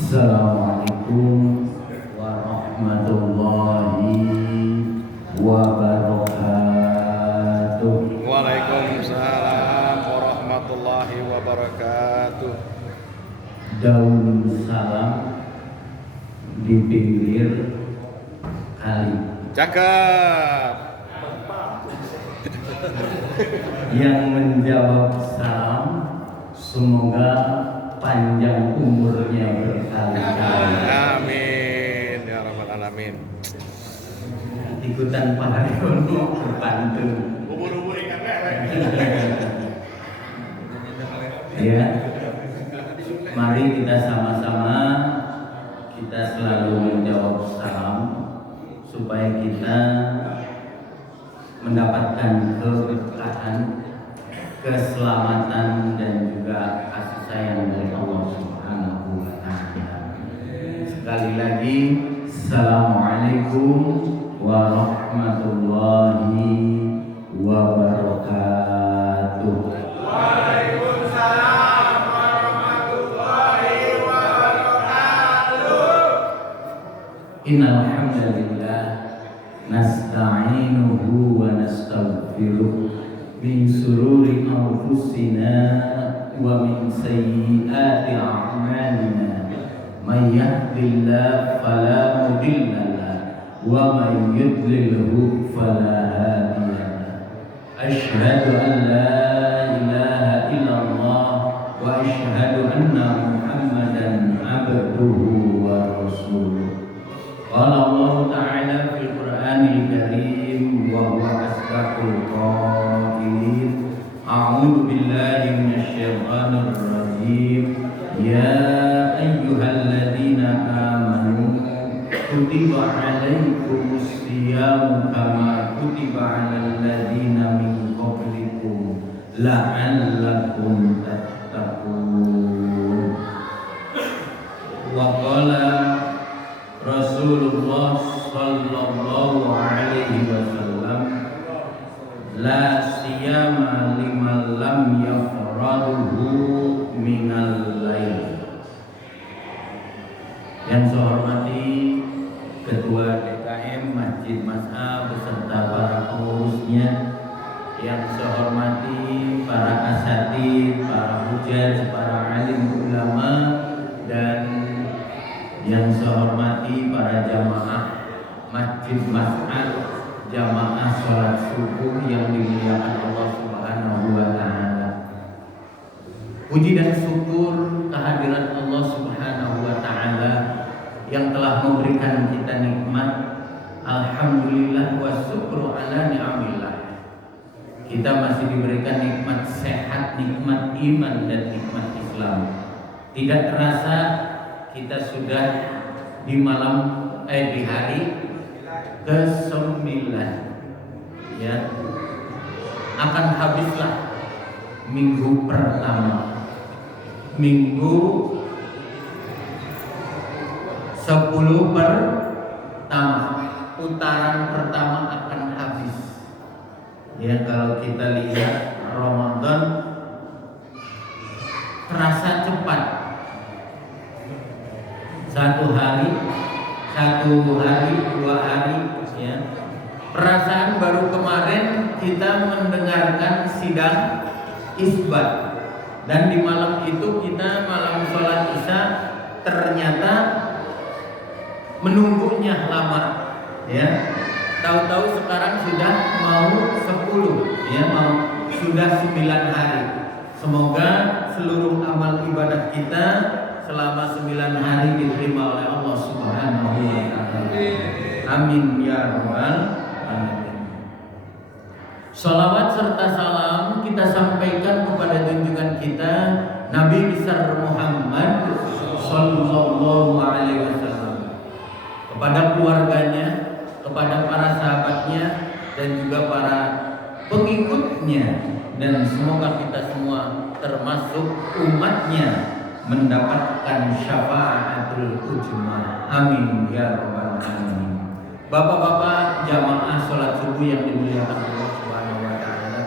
Assalamualaikum warahmatullahi wabarakatuh. Waalaikumsalam warahmatullahi wabarakatuh. Daun salam di pinggir kali. Cakep. Yang menjawab salam semoga panjang umurnya berkali-kali. Amin ya rabbal alamin. Ikutan Pak Haryono bantu. Ubur-ubur ikan lele. Ya, mari kita sama-sama kita selalu menjawab salam supaya kita mendapatkan keberkahan, keselamatan dan juga kasih sayang dari Allah Subhanahu wa taala. Sekali lagi, Assalamualaikum warahmatullahi wabarakatuh. Waalaikumsalam warahmatullahi wabarakatuh. Innal hamdalillah nasta'inuhu wa nastaghfiruh min sururi anfusina wa min sayyiati a'malina may yahdihillahu fala mudilla lahu wa may yudlilhu fala hadiya lahu. Asyhadu an la ilaha illallah wa asyhadu anna Muhammadan abduhu wa rasuluh. Qala Allah Ta'ala fil Qur'anil Karim wa huwa asdaqul qailin. A'udzu billahi minasy syaithanir rajim. Ya ayyuhalladzina amanu kutiba 'alaikumus shiyamu kama kutiba 'alal ladzina min qablikum la'allakum tattaqun. Wa qala Rasulullah sallallahu alaihi wasallam, la siyama liman lam yafraduhu minal lail. Yang saya hormati Ketua DKM Masjid Mas'ab beserta para pengurusnya, yang saya hormati para asatidz, para hujjaj, para alim ulama, dan yang saya hormati para jamaah Masjid Mas'ad, jamaah sholat subuh yang dimuliakan Allah Subhanahu wa taala. Puji dan syukur kehadiran Allah Subhanahu wa taala yang telah memberikan kita nikmat. Alhamdulillah wa syukru ala ni'amillah. Kita masih diberikan nikmat sehat, nikmat iman dan nikmat Islam. Tidak terasa kita sudah di hari ke-9, ya. Akan habislah minggu pertama, minggu 10 pertama, putaran pertama akan habis. Ya, kalau kita lihat Ramadan terasa cepat. Satu hari, 2 hari, ya. Perasaan baru kemarin kita mendengarkan sidang isbat, dan di malam itu kita malam sholat isya ternyata menunggunya lama, ya. Tahu-tahu sekarang sudah mau 10, ya, sudah 9 hari. Semoga seluruh amal ibadah kita selama 9 hari diterima oleh Allah Subhanahu wa taala. Amin ya rabbal alamin. Salawat serta salam kita sampaikan kepada junjungan kita Nabi besar Muhammad sallallahu alaihi wasallam, kepada keluarganya, kepada para sahabatnya dan juga para pengikutnya, dan semoga kita semua termasuk umatnya mendapatkan syafaatul uzma. Amin ya rabbal alamin. Bapak-bapak jamaah sholat subuh yang dimuliakan Allah Subhanahu wa taala,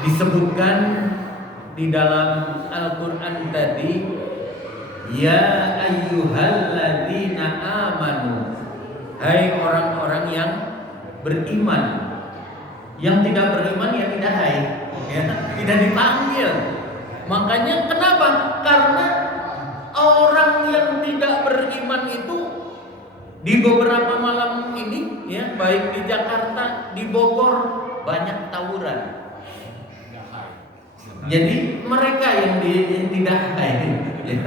disebutkan di dalam Al-Qur'an tadi Ya ayyuhalladzina amanu, hai orang-orang yang beriman. Yang tidak beriman ya tidak hai, ya, tidak dipanggil. Makanya kenapa? Karena orang yang tidak beriman itu di beberapa malam ini, ya, baik di Jakarta, di Bogor, banyak tawuran. Jadi mereka yang tidak hai, ya.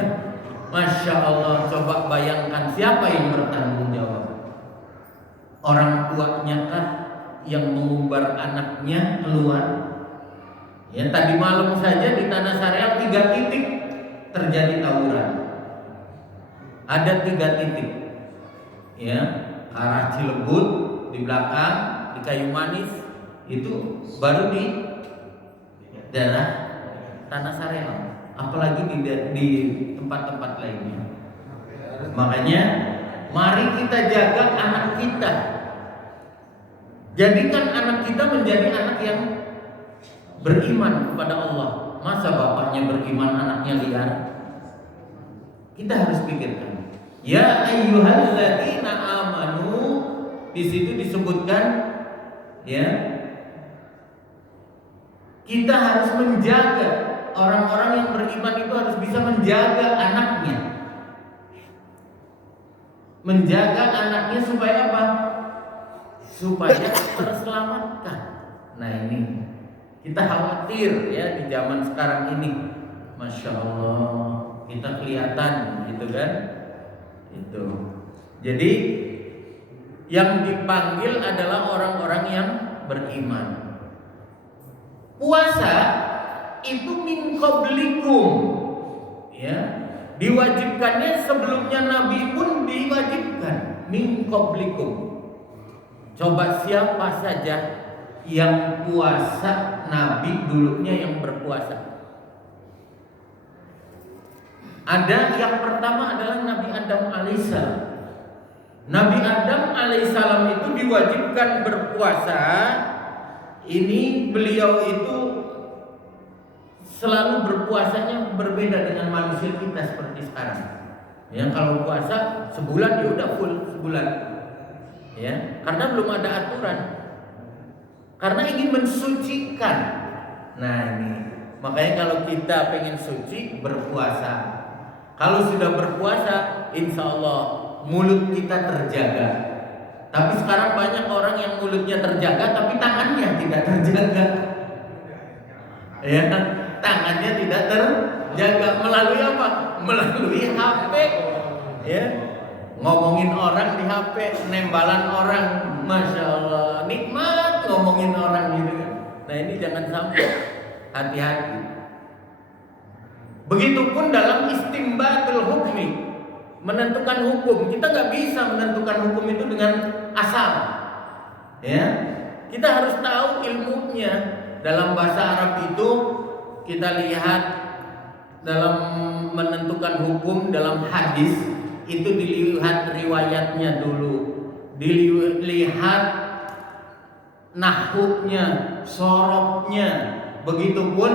Masya Allah, coba bayangkan siapa yang bertanggung jawab? Orang tuanya kah yang mengumbar anaknya keluar? Ya, tadi malam saja di Tanah Sareal 3 titik terjadi tawuran. Ada 3 titik, ya, arah Cilebut di belakang, di Kayu Manis itu, baru di daerah Tanah Sareal, apalagi di tempat-tempat lainnya. Makanya mari kita jaga anak kita. Jadikan anak kita menjadi anak yang beriman kepada Allah. Masa bapaknya beriman, anaknya liar? Kita harus pikirkan. Ya ayyuhalladzina amanu, di situ disebutkan, ya, kita harus menjaga. Orang-orang yang beriman itu harus bisa menjaga anaknya. Menjaga anaknya supaya apa? Supaya terselamatkan. Nah ini kita khawatir, ya, di zaman sekarang ini. Masya Allah, kita kelihatan gitu kan. Itu. Jadi yang dipanggil adalah orang-orang yang beriman. Puasa itu min qablikum, ya, diwajibkannya sebelumnya Nabi pun diwajibkan, min qablikum. Coba siapa saja yang puasa, Nabi dulunya yang berpuasa? Ada, yang pertama adalah Nabi Adam alaihissalam. Nabi Adam alaihissalam itu diwajibkan berpuasa. Ini beliau itu selalu berpuasanya berbeda dengan manusia kita seperti sekarang. Ya, kalau puasa sebulan ya udah full sebulan. Ya, karena belum ada aturan. Karena ingin mensucikan. Nah ini, makanya kalau kita pengen suci, berpuasa. Kalau sudah berpuasa, insya Allah mulut kita terjaga. Tapi sekarang banyak orang yang mulutnya terjaga, tapi tangannya tidak terjaga. Ya, tangannya tidak terjaga. Melalui apa? Melalui HP. Ya, ngomongin orang di HP, nembalan orang, masya Allah, nikmat ngomongin orang gitu kan. Nah ini jangan sampai, hati-hati. Begitupun dalam istimbatul hukmi, menentukan hukum. Kita nggak bisa menentukan hukum itu dengan asal. Ya, kita harus tahu ilmunya. Dalam bahasa Arab itu kita lihat dalam menentukan hukum dalam hadis itu dilihat riwayatnya dulu, dilihat nahwunya, sorobnya, begitupun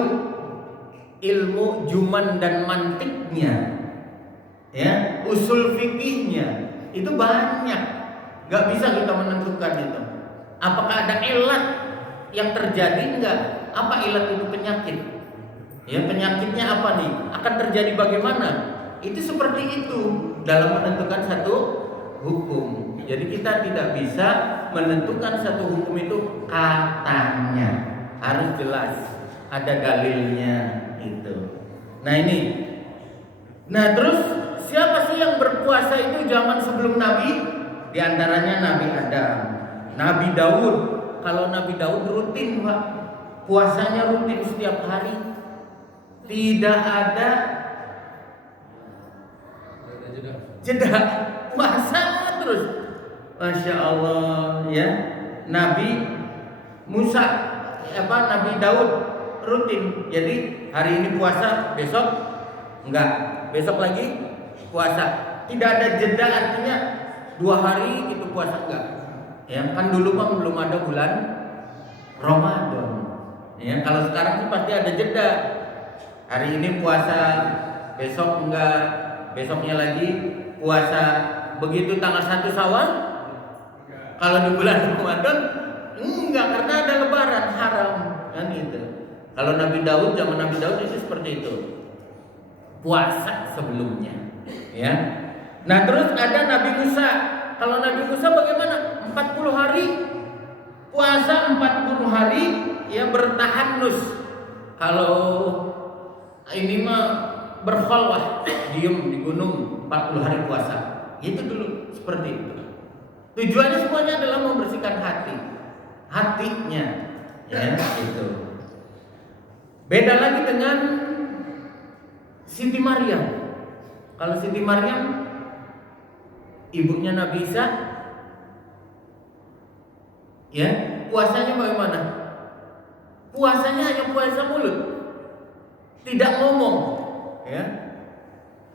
ilmu juman dan mantiknya, ya, usul fikihnya itu banyak. Gak bisa kita menentukan itu. Apakah ada ilat yang terjadi? Enggak. Apa ilat itu? Penyakit. Ya, penyakitnya apa nih? Akan terjadi bagaimana? Itu seperti itu dalam menentukan satu hukum. Jadi kita tidak bisa menentukan satu hukum itu katanya, harus jelas ada dalilnya itu. Nah ini. Nah terus siapa sih yang berpuasa itu zaman sebelum Nabi? Di antaranya Nabi Adam, Nabi Daud. Kalau Nabi Daud rutin, Pak, puasanya rutin setiap hari, tidak ada jeda, puasa terus. Masya Allah, ya. Nabi Musa, Nabi Daud rutin. Jadi hari ini puasa, besok enggak, besok lagi puasa. Tidak ada jeda, artinya 2 hari gitu puasa enggak. Ya kan dulu Bang belum ada bulan Ramadan. Ya kalau sekarang sih pasti ada jeda. Hari ini puasa, besok enggak, besoknya lagi puasa. Begitu tanggal 1 Syawal, kalau di bulan Ramadan enggak, karena ada lebaran, haram kan itu. Kalau zaman Nabi Daud itu seperti itu, puasa sebelumnya, ya. Nah terus ada Nabi Musa. Kalau Nabi Musa bagaimana? 40 hari puasa, 40 hari ya bertahanus. Kalau ini mah berkhalwah, diem di gunung 40 hari puasa. Itu dulu seperti itu. Tujuannya semuanya adalah membersihkan hatinya, ya itu. Beda lagi dengan Siti Maryam. Kalau Siti Maryam ibunya Nabi Isa, ya puasanya bagaimana? Puasanya hanya puasa mulut, tidak ngomong, ya.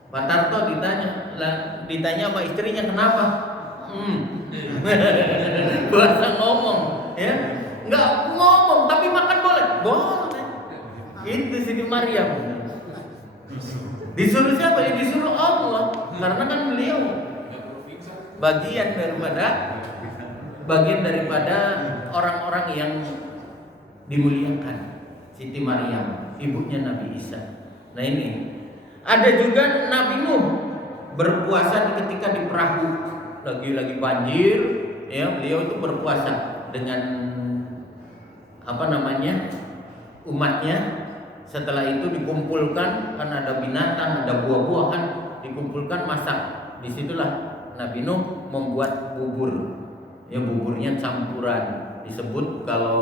Pak Tarto ditanya sama istrinya kenapa? Puasa ngomong, ya, nggak ngomong tapi makan boleh. Itu Siti Maryam. Disuruh siapa? Ya disuruh Allah, karena kan beliau bagian daripada orang-orang yang dimuliakan. Siti Maryam, ibunya Nabi Isa. Nah ini ada juga Nabi Nuh berpuasa ketika di perahu lagi banjir, ya beliau itu berpuasa dengan umatnya. Setelah itu dikumpulkan, kan ada binatang, ada buah-buahan, dikumpulkan masak. Disitulah Nabi Nuh membuat bubur. Ya buburnya campuran. Disebut kalau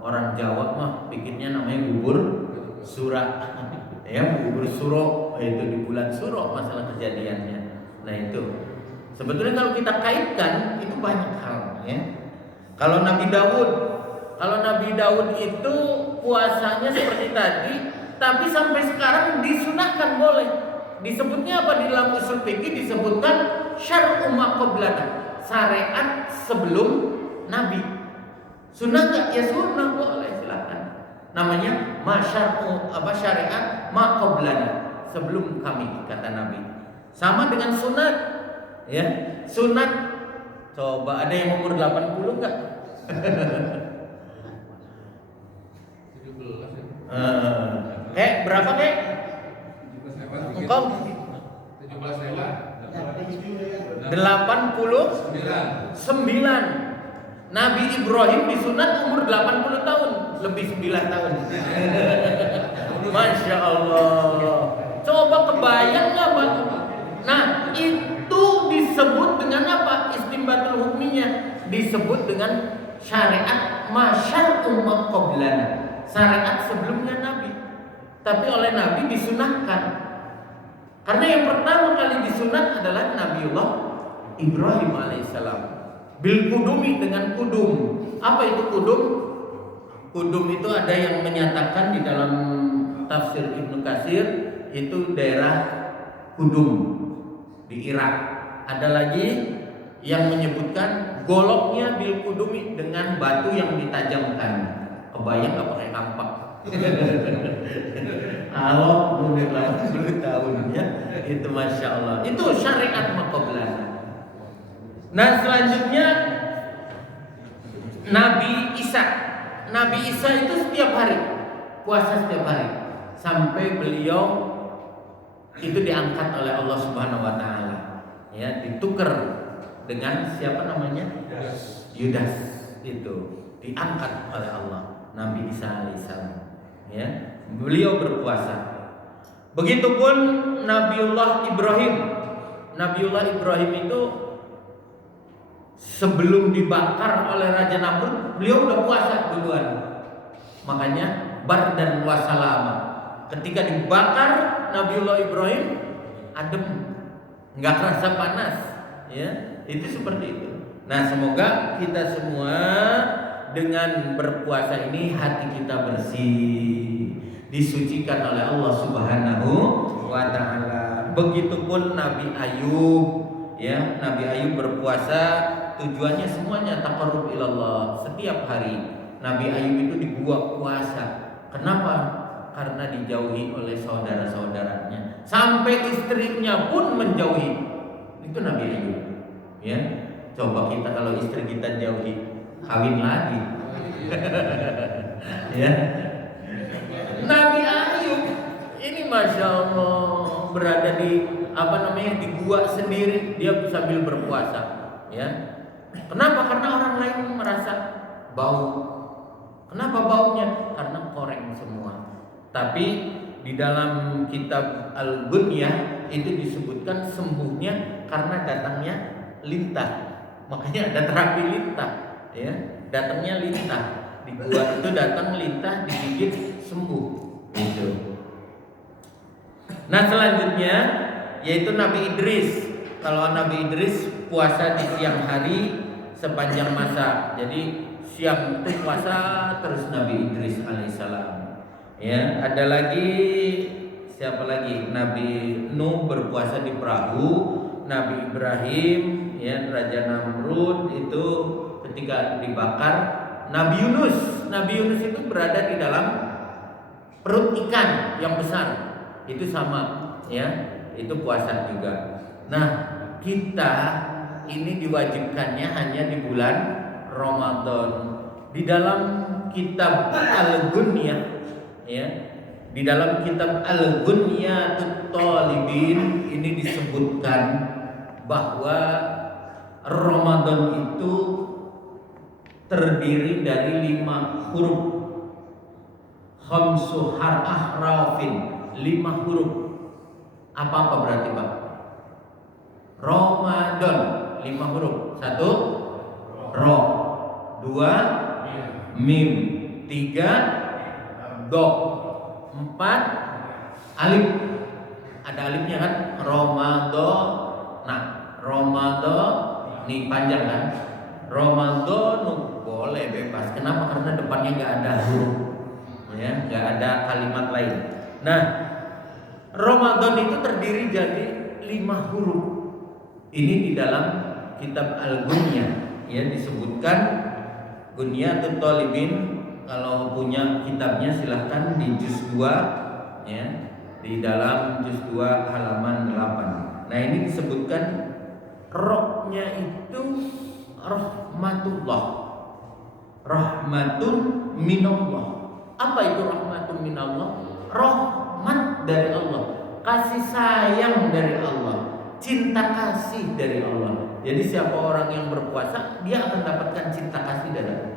orang Jawa mah pikirnya namanya bubur sura. Ya bubur suro, itu di bulan suro masalah kejadiannya. Nah itu sebetulnya kalau kita kaitkan itu banyak hal, ya. Kalau Nabi Daud itu puasanya seperti tadi, tapi sampai sekarang disunahkan boleh. Disebutnya apa di dalam usul fikih? Disebutkan syar'u ma qablana, syariat sebelum Nabi. Sunnah enggak? Ya sunnah, boleh, silakan. Namanya syariat ma qablana, sebelum kami, kata Nabi. Sama dengan sunat, ya. Sunat, coba ada yang umur 80 enggak? 17. Berapa kek? Engkau 89. Nabi Ibrahim disunat umur 80 tahun, lebih 9 tahun. Masya Allah. Coba kebayang nggak Bang? Nah itu disebut dengan apa? Istimbatul hukminya disebut dengan syariat masyar'u ma qablana, syariat sebelumnya Nabi. Tapi oleh Nabi disunahkan. Karena yang pertama kali disunat adalah Nabiullah Ibrahim alaihissalam. Bil kudumi, dengan kudum. Apa itu kudum? Kudum itu ada yang menyatakan di dalam tafsir Ibnu Katsir itu daerah Kudum di Irak. Ada lagi yang menyebutkan goloknya bil kudumi, dengan batu yang ditajamkan. Kebayang nggak pakai kampak? Allah umur 80 tahun, ya. Itu masya Allah. Itu syariat maqablana. Nah selanjutnya Nabi Isa itu setiap hari puasa, setiap hari sampai beliau itu diangkat oleh Allah Subhanahu wa taala, ya, ditukar dengan siapa namanya? Yudas. Itu diangkat oleh Allah Nabi Isa alaihissalam, ya. Beliau berpuasa. Begitupun Nabiullah Ibrahim itu sebelum dibakar oleh Raja Namrud, beliau udah puasa duluan. Makanya bardan wa salama. Ketika dibakar Nabiullah Ibrahim adem, nggak kerasa panas, ya. Itu seperti itu. Nah, semoga kita semua dengan berpuasa ini hati kita bersih, disucikan oleh Allah Subhanahu wa taala. Begitupun Nabi Ayub, ya. Nabi Ayub berpuasa tujuannya semuanya taqarrub ilallah. Setiap hari Nabi Ayub itu di gua puasa. Kenapa? Karena dijauhi oleh saudara-saudaranya, sampai istrinya pun menjauhi. Itu Nabi Ayub. Ya, coba kita kalau istri kita jauhi, kawin lagi. Ya, Nabi Ayub ini masya Allah berada di di gua sendiri, dia sambil berpuasa. Ya, kenapa? Karena orang lain merasa bau. Kenapa baunya? Karena koreng semua. Tapi di dalam kitab Al-Ghunyah itu disebutkan sembuhnya karena datangnya lintah. Makanya ada terapi lintah, ya. Datangnya lintah. Di gua itu datang lintah, digigit sembuh. Gitu. Nah, selanjutnya yaitu Nabi Idris. Kalau Nabi Idris puasa di siang hari sepanjang masa. Jadi siang itu puasa terus Nabi Idris alaihissalam. Ya, ada lagi siapa lagi? Nabi Nuh berpuasa di perahu, Nabi Ibrahim, ya, Raja Namrud itu ketika dibakar, Nabi Yunus itu berada di dalam perut ikan yang besar. Itu sama, ya, itu puasa juga. Nah, kita ini diwajibkannya hanya di bulan Ramadan. Di dalam kitab Al-Ghunyah, ya, di dalam kitab Al-Ghunyatut Talibin ini disebutkan bahwa Ramadan itu terdiri dari 5 huruf. Khamsu harafin, 5 huruf. Apa berarti, Pak? Ramadan 5 huruf. 1 Ro, 2 Mim, 3 Do, 4 Alif. Ada alifnya kan? Ramadan. Nah, Ramadan nih panjang kan? Ramadan boleh bebas. Kenapa? Karena depannya nggak ada huruf, ya, nggak ada kalimat lain. Nah, Ramadan itu terdiri dari 5 huruf. Ini di dalam kitab Al-Ghunyah, ya, disebutkan Ghunyatut Talibin. Kalau punya kitabnya silahkan di juz 2, ya, di dalam juz 2 halaman 8. Nah, ini disebutkan rohnya itu rahmatullah, rahmatun minallah. Apa itu rahmatun minallah? Rahmat dari Allah, kasih sayang dari Allah, cinta kasih dari Allah. Jadi siapa orang yang berpuasa, dia akan dapatkan cinta kasih dari Allah,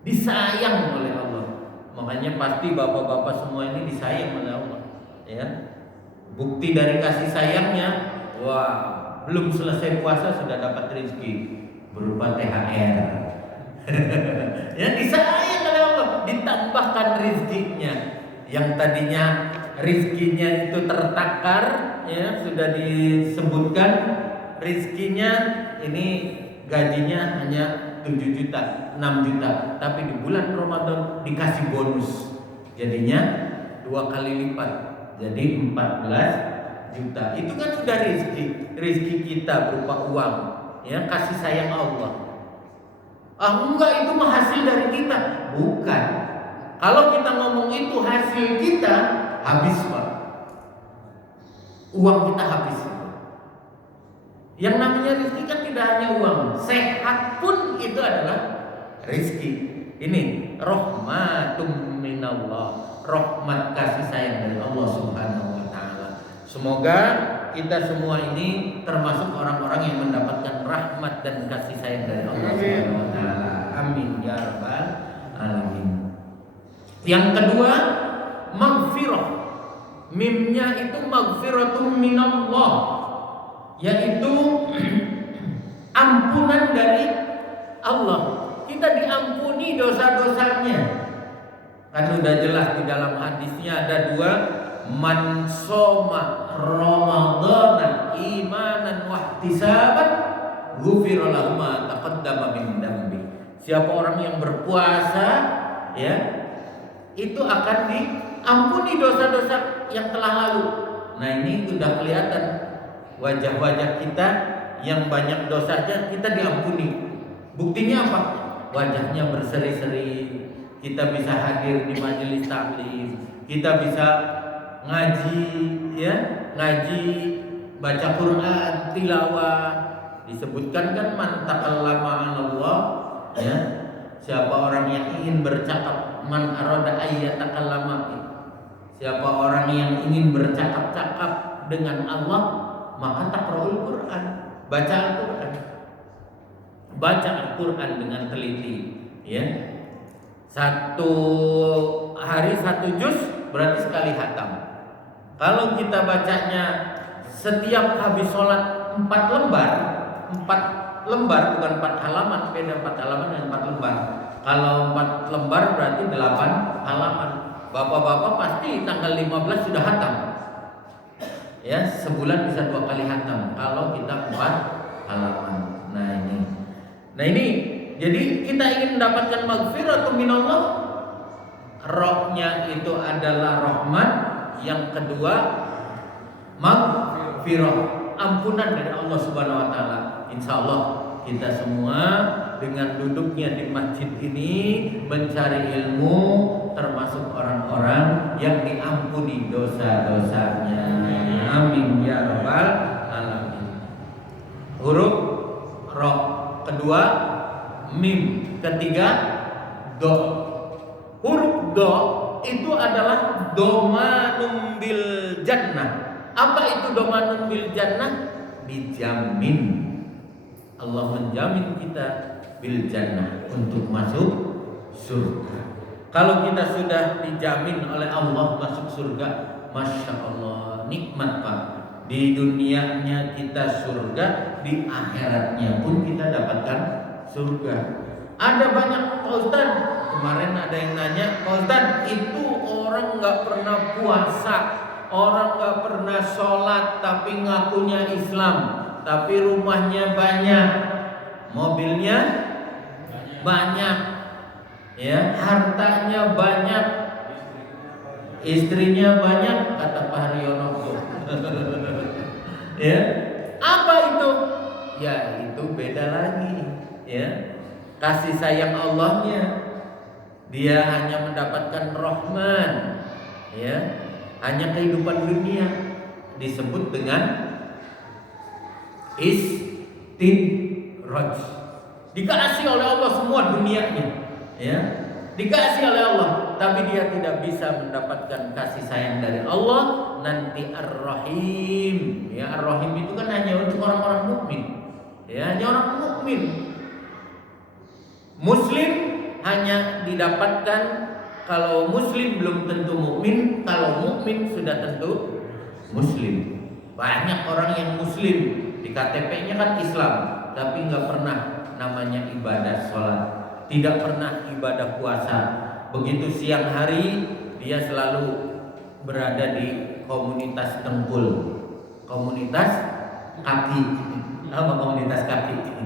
disayang oleh Allah. Makanya pasti bapak-bapak semua ini disayang oleh Allah, ya. Bukti dari kasih sayangnya, wah, belum selesai puasa sudah dapat rezeki berupa THR. Ya, disayang oleh Allah, ditambahkan rezekinya. Yang tadinya rezekinya itu tertakar, ya, sudah disebutkan rezekinya ini gajinya hanya 7 juta, 6 juta, tapi di bulan Ramadan dikasih bonus, jadinya 2 kali lipat, jadi 14 juta. Itu kan sudah rezeki kita berupa uang, ya, kasih sayang Allah. Enggak, itu mah hasil dari kita. Bukan. Kalau kita ngomong itu hasil kita, habis, Pak. Uang kita habis. Yang namanya rezeki kan tidak hanya uang, sehat pun itu adalah rezeki. Ini rahmatum minallah, rahmat kasih sayang dari Allah Subhanahu wa taala. Semoga kita semua ini termasuk orang-orang yang mendapatkan rahmat dan kasih sayang dari Allah Subhanahu wa taala. Amin ya rabbal alamin. Yang kedua, maghfirah. Mimnya itu maghfiratum minallah, yaitu ampunan dari Allah. Kita diampuni dosa-dosanya. Kan sudah jelas di dalam hadisnya ada 2, man shoma ramadhana imanan wa ihtisaban ghufira lahu ma taqaddama min dambi. Siapa orang yang berpuasa, ya, itu akan diampuni dosa-dosa yang telah lalu. Nah, ini sudah kelihatan wajah-wajah kita yang banyak dosanya, kita diampuni. Buktinya apa? Wajahnya berseri-seri, kita bisa hadir di majelis taklim, kita bisa ngaji, ya, ngaji, baca Quran, tilawah. Disebutkan kan man takallama Allah, ya. Siapa orang yang ingin bercakap, man arada ayyatakallama. Siapa orang yang ingin bercakap-cakap dengan Allah, maka taqra'ul Quran, baca Al-Quran. Baca Al-Quran dengan teliti, ya. Satu hari 1 juz berarti sekali khatam. Kalau kita bacanya setiap habis sholat 4 lembar, 4 lembar bukan 4 halaman, beda 4 halaman dan 4 lembar. Kalau 4 lembar berarti 8 halaman. Bapak-bapak pasti tanggal 15 sudah khatam. Ya, sebulan bisa 2 kali khatam kalau kita 4 halaman. Nah ini jadi kita ingin mendapatkan maghfiratu minallah. Rohnya itu adalah rahmat. Yang kedua maghfirah, ampunan dari Allah Subhanahu wa taala. Insyaallah kita semua dengan duduknya di masjid ini mencari ilmu, termasuk orang-orang yang diampuni dosa-dosanya. Amin ya rabbal alamin. Huruf ro, kedua mim, ketiga do. Huruf do itu adalah domanum bil jannah. Apa itu domanum bil jannah? Dijamin. Allah menjamin kita bil jannah untuk masuk surga. Kalau kita sudah dijamin oleh Allah masuk surga, masya Allah, nikmat Pak. Di dunianya kita surga, di akhiratnya pun kita dapatkan surga. Ada banyak Pak Ustaz, kemarin ada yang nanya, Pak Ustaz, itu orang nggak pernah puasa, orang nggak pernah sholat, tapi ngakunya Islam, tapi rumahnya banyak, mobilnya banyak, ya, hartanya banyak, istrinya banyak, kata Pak Haryono. Ya, apa itu? Ya itu beda lagi, ya. Kasih sayang Allahnya, dia hanya mendapatkan rahman, ya, hanya kehidupan dunia disebut dengan istidraj. Dikasih oleh Allah semua dunianya, ya, dikasih oleh Allah, tapi dia tidak bisa mendapatkan kasih sayang dari Allah. Nanti Ar-Rahim, ya, Ar-Rahim itu kan hanya untuk orang-orang mukmin, ya, hanya orang mukmin. Muslim hanya didapatkan kalau muslim belum tentu mukmin, kalau mukmin sudah tentu muslim. Banyak orang yang muslim di KTP-nya kan Islam, tapi nggak pernah namanya ibadah sholat, tidak pernah ibadah puasa. Begitu siang hari dia selalu berada di komunitas tengkul, komunitas kaki. Apa komunitas kaki?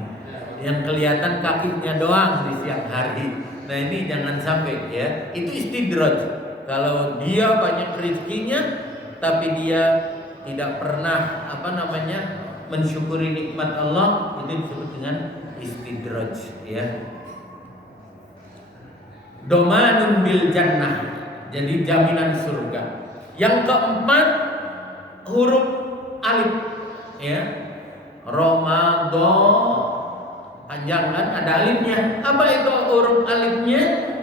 Yang kelihatan kakinya doang di siang hari. Nah ini jangan sampai, ya, itu istidraj. Kalau dia banyak rezekinya tapi dia tidak pernah mensyukuri nikmat Allah, itu disebut dengan istidraj, ya. Domanun bil jannah, jadi jaminan surga. Yang keempat huruf alif, ya. Ramadan, panjang kan, ada alifnya. Apa itu huruf alifnya?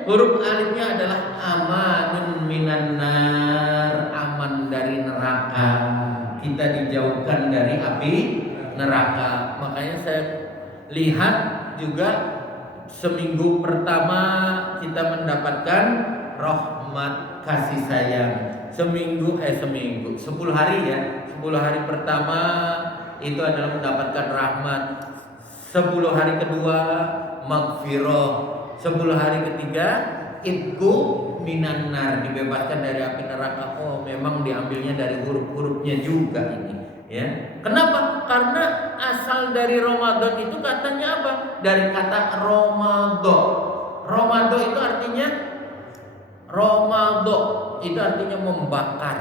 Huruf alifnya adalah amanun minan nar, aman dari neraka. Kita dijauhkan dari api neraka. Makanya saya lihat juga seminggu pertama kita mendapatkan rahmat kasih sayang. 10 hari, ya. 10 hari pertama itu adalah mendapatkan rahmat. 10 hari kedua maghfirah, 10 hari ketiga itku minan nar, dibebaskan dari api neraka. Oh, memang diambilnya dari huruf-hurufnya juga ini, ya. Kenapa? Karena asal dari Ramadan itu katanya apa? Dari kata Ramadan. Ramadan itu artinya membakar,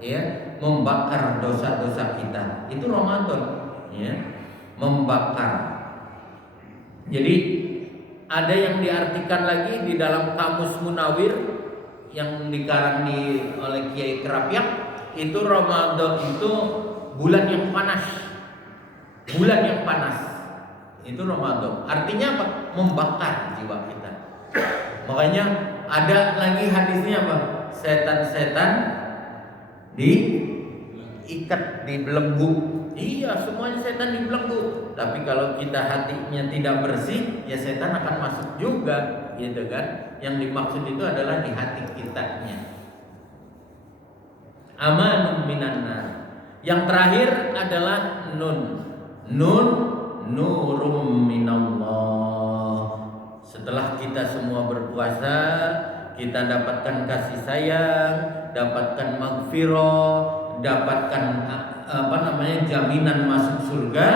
ya, membakar dosa-dosa kita. Itu Ramadan, ya, membakar. Jadi ada yang diartikan lagi di dalam Kamus Munawir, yang dikarang oleh Kiai Kerapiak itu Ramadan itu bulan yang panas. Bulan yang panas. Itu Ramadan. Artinya apa? Membakar jiwa kita. Makanya ada lagi hadisnya apa? Setan-setan diikat, dibelenggu. Iya, semuanya setan dibelenggu. Tapi kalau kita hatinya tidak bersih, ya setan akan masuk juga, gitu kan? Yang dimaksud itu adalah di hati kitanya. Amanun minan nar. Yang terakhir adalah nun. Nun nurum minallah. Setelah kita semua berpuasa, kita dapatkan kasih sayang, dapatkan magfirah, dapatkan jaminan masuk surga,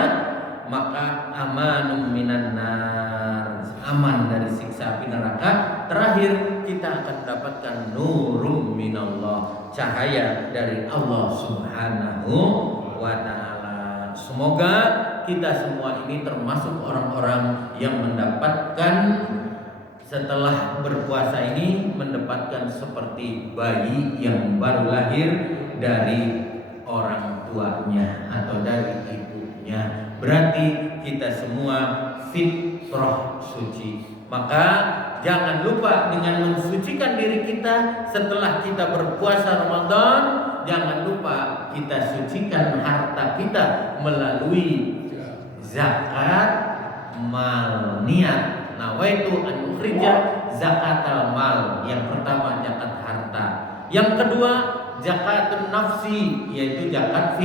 maka amanum minan nar, aman dari siksa api neraka. Terakhir kita akan dapatkan nurum minallah, cahaya dari Allah Subhanahu wa taala. Semoga kita semua ini termasuk orang-orang yang mendapatkan setelah berpuasa ini mendapatkan seperti bayi yang baru lahir dari orang tuanya atau dari ibunya. Berarti kita semua fitrah suci. Maka jangan lupa dengan mensucikan diri kita setelah kita berpuasa Ramadan. Jangan lupa kita sucikan harta kita melalui zakat mal niat. Nawaitu an ukhrija zakatal mal. Yang pertama zakat harta. Yang kedua zakatun nafsi, yaitu zakat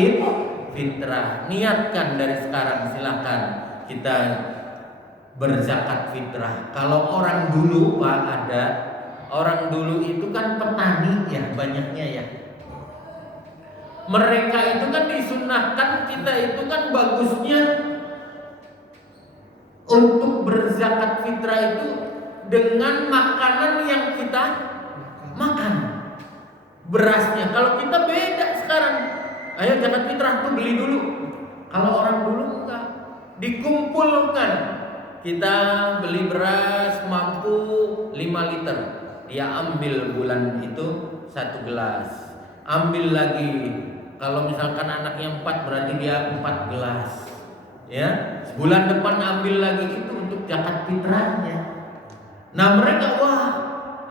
fitrah. Niatkan dari sekarang, silakan kita berzakat fitrah. Kalau orang dulu Pak ada, orang dulu itu kan petani ya, banyaknya ya. Mereka itu kan disunahkan, kita itu kan bagusnya untuk berzakat fitrah itu dengan makanan yang kita makan. Berasnya, kalau kita beda sekarang. Ayo zakat fitrah tuh beli dulu. Kalau orang dulu enggak, dikumpulkan. Kita beli beras mampu 5 liter. Dia ambil bulan itu 1 gelas. Ambil lagi. Kalau misalkan anaknya 4 berarti dia 4 gelas. Ya, sebulan depan ambil lagi itu untuk zakat fitrahnya. Nah mereka wah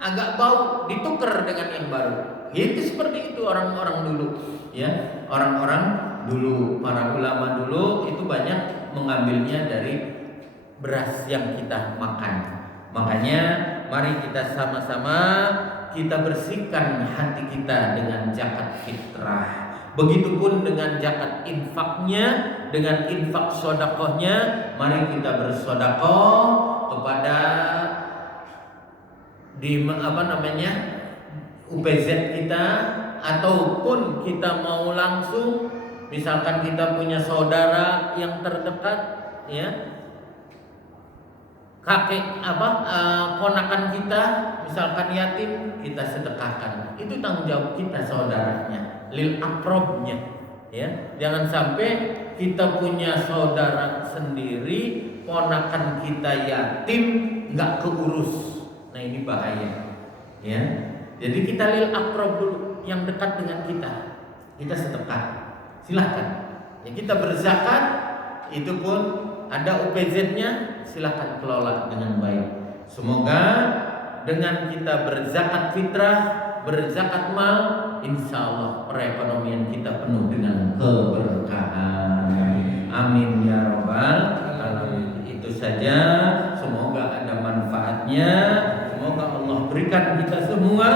agak bau, ditukar dengan yang baru. Itu seperti itu orang-orang dulu, ya orang-orang dulu, para ulama dulu itu banyak mengambilnya dari beras yang kita makan. Makanya mari kita sama-sama kita bersihkan hati kita dengan zakat fitrah. Begitupun dengan zakat infaknya, dengan infak sodakohnya. Mari kita bersodakoh kepada UPZ kita, ataupun kita mau langsung, misalkan kita punya saudara yang terdekat, ya kakek ponakan kita, misalkan yatim, kita sedekahkan. Itu tanggung jawab kita saudaranya, lil akrobnya, ya. Jangan sampai kita punya saudara sendiri, ponakan kita yatim, nggak keurus. Nah ini bahaya, ya. Jadi kita lil akrob dulu, yang dekat dengan kita sedekah. Silahkan, ya kita berzakat, itu pun ada UPZ-nya, silahkan kelola dengan baik. Semoga dengan kita berzakat fitrah, berzakat mal, insya Allah perekonomian kita penuh dengan keberkahan. Amin ya robbal alamin. Itu saja. Semoga ada manfaatnya. Semoga Allah berikan kita semua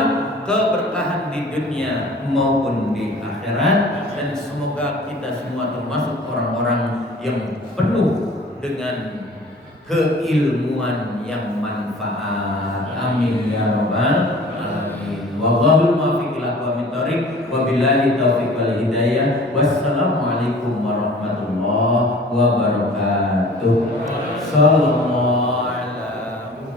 keberkahan di dunia maupun di akhirat, dan semoga kita semua termasuk orang-orang yang penuh dengan keilmuan yang manfaat. Amin ya rabbal alamin. Wallahul muwaffiq ila aqwamit thoriq, wabillahi taufiq wal hidayah. Wassalamualaikum warahmatullahi wabarakatuh.